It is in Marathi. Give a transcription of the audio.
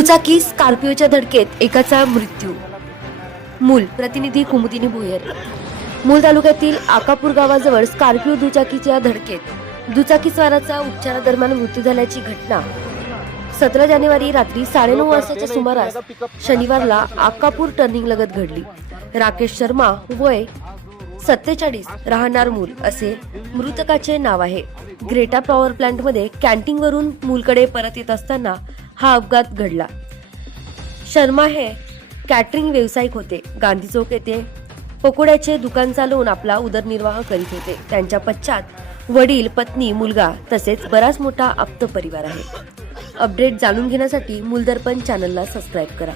दुचाकी स्कॉर्पिओच्या धडकेत एकाचा मृत्यू. मूल प्रतिनिधी कुमुदिनी भोयर. मूल तालुक्यातील आकापूर गावाजवळ स्कॉर्पिओ दुचाकीच्या धडकेत दुचाकीस्वाराचा उपचारादरम्यान मृत्यू झाल्याची घटना 17 जानेवारी रात्री 9:30 वाजताच्या सुमारास शनिवारला आकापूर टर्निंग लगत घडली. राकेश शर्मा वय 47 राहणार मूल असे मृतकाचे नाव आहे. ग्रेटा पॉवर प्लांट मध्ये कॅन्टीन वरून मूलकडे परत येत असताना हा अपघात घडला. शर्मा हे कॅटरिंग व्यावसायिक होते. गांधी चौक येथे पकोड्याचे दुकान चालवून आपला उदरनिर्वाह करीत होते. त्यांच्या पश्चात वडील, पत्नी, मुलगा तसेच बराच मोठा आप्त परिवार आहे. अपडेट जाणून घेण्यासाठी मूलदर्पण चॅनलला सबस्क्राईब करा.